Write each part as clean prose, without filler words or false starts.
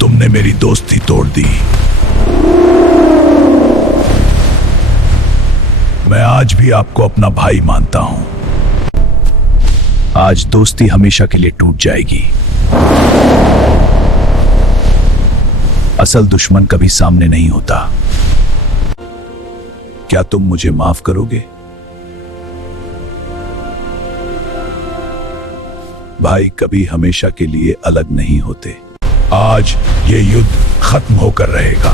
तुमने मेरी दोस्ती तोड़ दी। मैं आज भी आपको अपना भाई मानता हूं। आज दोस्ती हमेशा के लिए टूट जाएगी। असल दुश्मन कभी सामने नहीं होता। क्या तुम मुझे माफ करोगे? भाई कभी हमेशा के लिए अलग नहीं होते। आज ये युद्ध खत्म होकर रहेगा।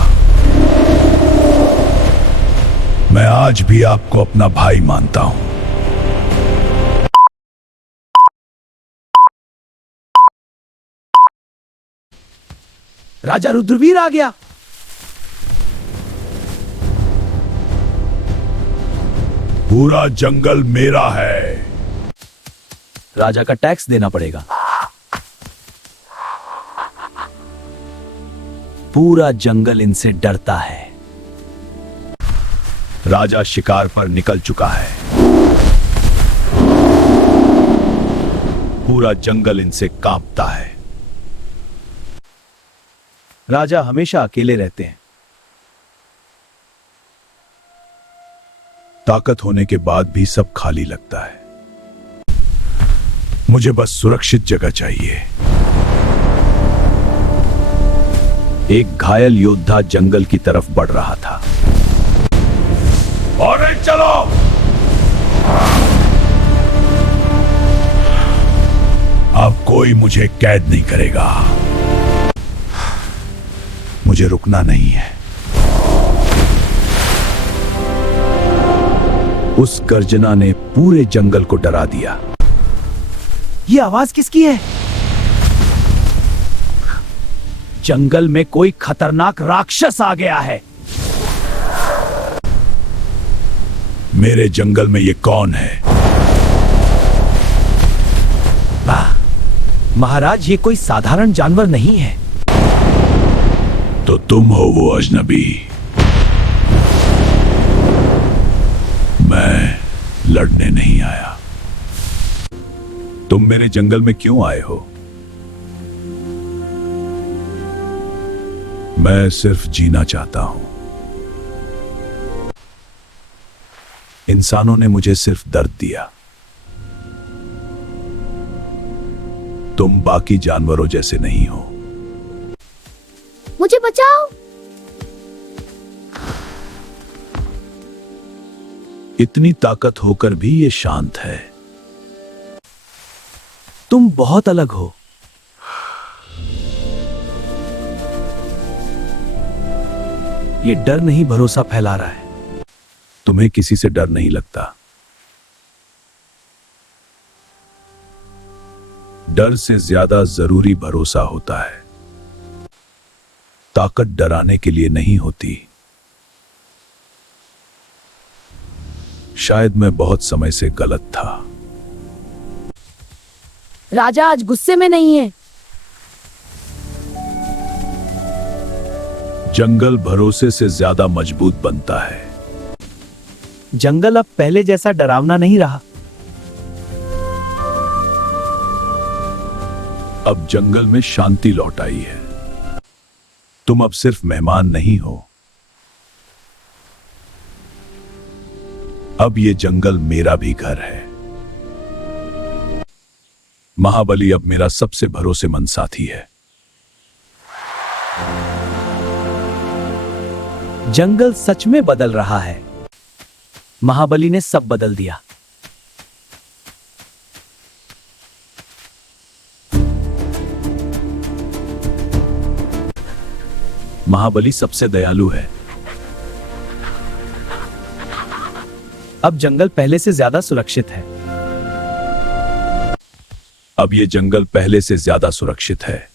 मैं आज भी आपको अपना भाई मानता हूं। राजा रुद्रवीर आ गया। पूरा जंगल मेरा है। राजा का टैक्स देना पड़ेगा। पूरा जंगल इनसे डरता है। राजा शिकार पर निकल चुका है। पूरा जंगल इनसे कांपता है। राजा हमेशा अकेले रहते हैं। ताकत होने के बाद भी सब खाली लगता है। मुझे बस सुरक्षित जगह चाहिए। एक घायल योद्धा जंगल की तरफ बढ़ रहा था। और चलो। अब कोई मुझे कैद नहीं करेगा। मुझे रुकना नहीं है। उस गर्जना ने पूरे जंगल को डरा दिया। ये आवाज किसकी है? जंगल में कोई खतरनाक राक्षस आ गया है। मेरे जंगल में ये कौन है? महाराज, ये कोई साधारण जानवर नहीं है। तो तुम हो वो अजनबी। मैं लड़ने नहीं आया। तुम मेरे जंगल में क्यों आए हो? मैं सिर्फ जीना चाहता हूं। इंसानों ने मुझे सिर्फ दर्द दिया। तुम बाकी जानवरों जैसे नहीं हो। मुझे बचाओ। इतनी ताकत होकर भी ये शांत है। तुम बहुत अलग हो। ये डर नहीं, भरोसा फैला रहा है। तुम्हें किसी से डर नहीं लगता। डर से ज्यादा जरूरी भरोसा होता है। ताकत डराने के लिए नहीं होती। शायद मैं बहुत समय से गलत था। राजा आज गुस्से में नहीं है। जंगल भरोसे से ज्यादा मजबूत बनता है। जंगल अब पहले जैसा डरावना नहीं रहा। अब जंगल में शांति लौट आई है। तुम अब सिर्फ मेहमान नहीं हो। अब ये जंगल मेरा भी घर है। महाबली अब मेरा सबसे भरोसेमंद साथी है। जंगल सच में बदल रहा है। महाबली ने सब बदल दिया। महाबली सबसे दयालु है। अब जंगल पहले से ज्यादा सुरक्षित है। अब ये जंगल पहले से ज्यादा सुरक्षित है।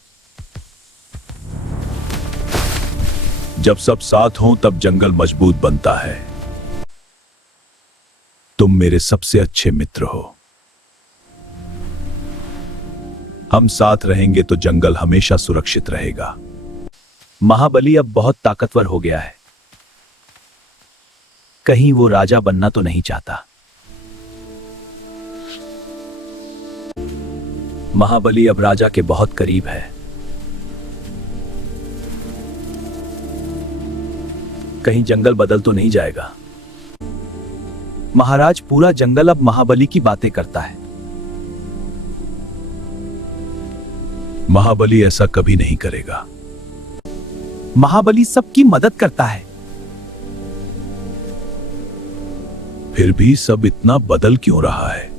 जब सब साथ हों तब जंगल मजबूत बनता है। तुम मेरे सबसे अच्छे मित्र हो। हम साथ रहेंगे तो जंगल हमेशा सुरक्षित रहेगा। महाबली अब बहुत ताकतवर हो गया है। कहीं वो राजा बनना तो नहीं चाहता। महाबली अब राजा के बहुत करीब है। कहीं जंगल बदल तो नहीं जाएगा। महाराज, पूरा जंगल अब महाबली की बातें करता है। महाबली ऐसा कभी नहीं करेगा। महाबली सबकी मदद करता है। फिर भी सब इतना बदल क्यों रहा है?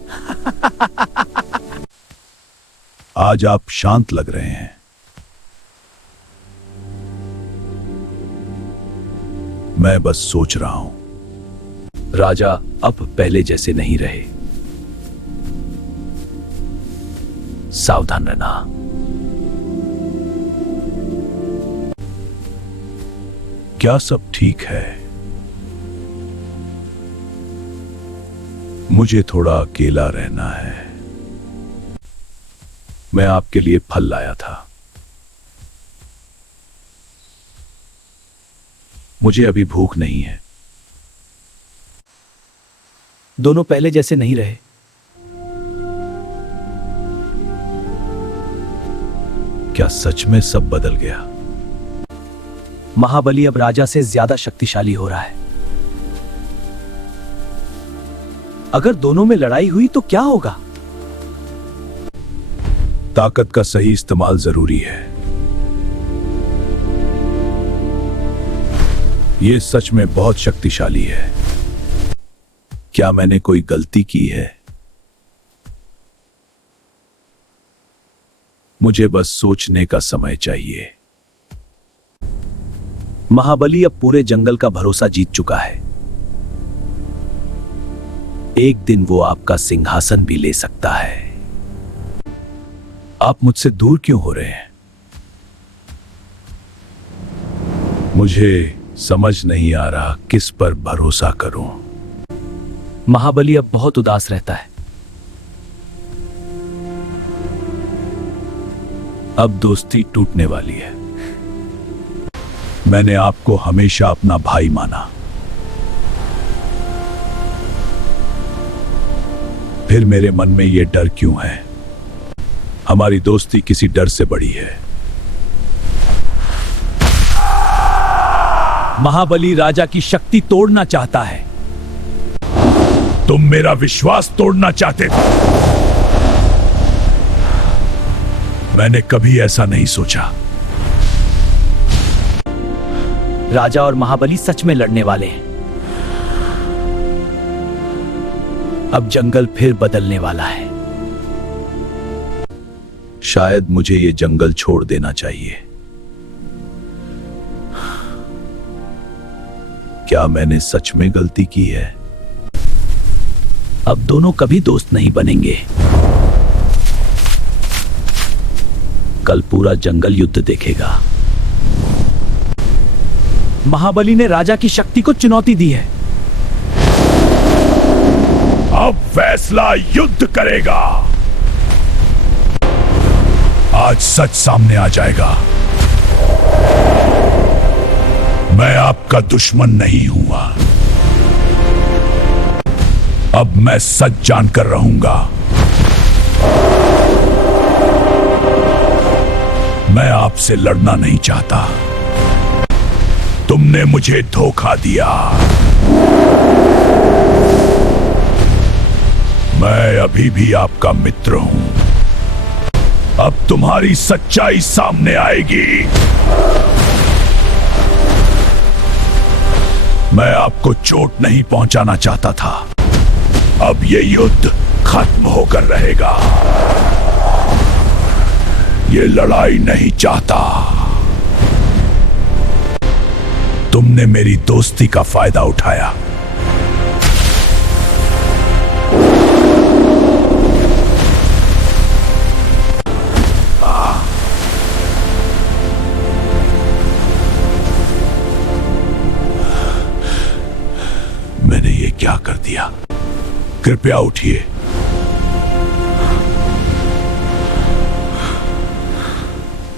आज आप शांत लग रहे हैं। मैं बस सोच रहा हूं। राजा अब पहले जैसे नहीं रहे। सावधान रहना। क्या सब ठीक है? मुझे थोड़ा अकेला रहना है। मैं आपके लिए फल लाया था। मुझे अभी भूख नहीं है। दोनों पहले जैसे नहीं रहे। क्या सच में सब बदल गया? महाबली अब राजा से ज्यादा शक्तिशाली हो रहा है। अगर दोनों में लड़ाई हुई तो क्या होगा? ताकत का सही इस्तेमाल जरूरी है। यह सच में बहुत शक्तिशाली है। क्या मैंने कोई गलती की है? मुझे बस सोचने का समय चाहिए। महाबली अब पूरे जंगल का भरोसा जीत चुका है। एक दिन वो आपका सिंहासन भी ले सकता है। आप मुझसे दूर क्यों हो रहे हैं? मुझे समझ नहीं आ रहा किस पर भरोसा करूं। महाबली अब बहुत उदास रहता है। अब दोस्ती टूटने वाली है। मैंने आपको हमेशा अपना भाई माना। फिर मेरे मन में यह डर क्यों है? हमारी दोस्ती किसी डर से बड़ी है। महाबली राजा की शक्ति तोड़ना चाहता है। तुम मेरा विश्वास तोड़ना चाहते थे। मैंने कभी ऐसा नहीं सोचा। राजा और महाबली सच में लड़ने वाले हैं। अब जंगल फिर बदलने वाला है। शायद मुझे ये जंगल छोड़ देना चाहिए। क्या मैंने सच में गलती की है? अब दोनों कभी दोस्त नहीं बनेंगे। कल पूरा जंगल युद्ध देखेगा। महाबली ने राजा की शक्ति को चुनौती दी है। अब फैसला युद्ध करेगा। आज सच सामने आ जाएगा। मैं आपका दुश्मन नहीं हुआ। अब मैं सच जानकर रहूंगा। मैं आपसे लड़ना नहीं चाहता। तुमने मुझे धोखा दिया। मैं अभी भी आपका मित्र हूं। अब तुम्हारी सच्चाई सामने आएगी। मैं आपको चोट नहीं पहुंचाना चाहता था। अब ये युद्ध खत्म होकर रहेगा। ये लड़ाई नहीं चाहता। तुमने मेरी दोस्ती का फायदा उठाया। मैंने ये क्या कर दिया? कृपया उठिए।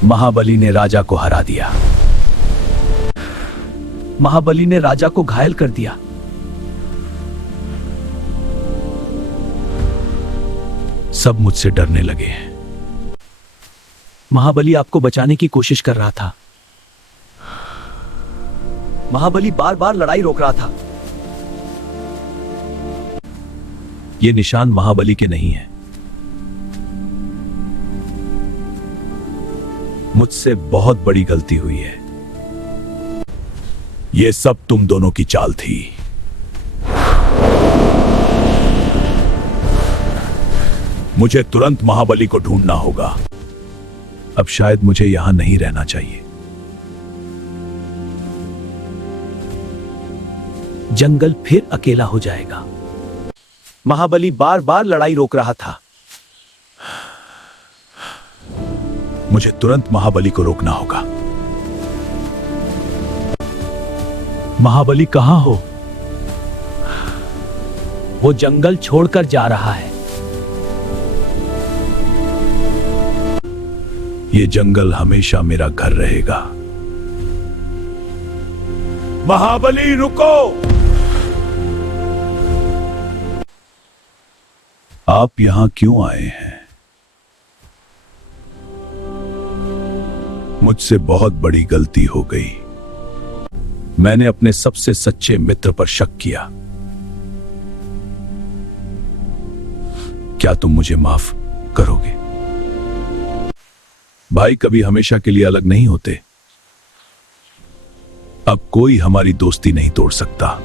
महाबली ने राजा को हरा दिया। महाबली ने राजा को घायल कर दिया। सब मुझसे डरने लगे हैं। महाबली आपको बचाने की कोशिश कर रहा था। महाबली बार बार लड़ाई रोक रहा था। ये निशान महाबली के नहीं है। मुझसे बहुत बड़ी गलती हुई है। ये सब तुम दोनों की चाल थी। मुझे तुरंत महाबली को ढूंढना होगा। अब शायद मुझे यहां नहीं रहना चाहिए। जंगल फिर अकेला हो जाएगा। महाबली बार बार लड़ाई रोक रहा था। मुझे तुरंत महाबली को रोकना होगा। महाबली कहां हो? वो जंगल छोड़कर जा रहा है। ये जंगल हमेशा मेरा घर रहेगा। महाबली रुको! आप यहां क्यों आए हैं? मुझसे बहुत बड़ी गलती हो गई। मैंने अपने सबसे सच्चे मित्र पर शक किया। क्या तुम मुझे माफ करोगे? भाई कभी हमेशा के लिए अलग नहीं होते। अब कोई हमारी दोस्ती नहीं तोड़ सकता।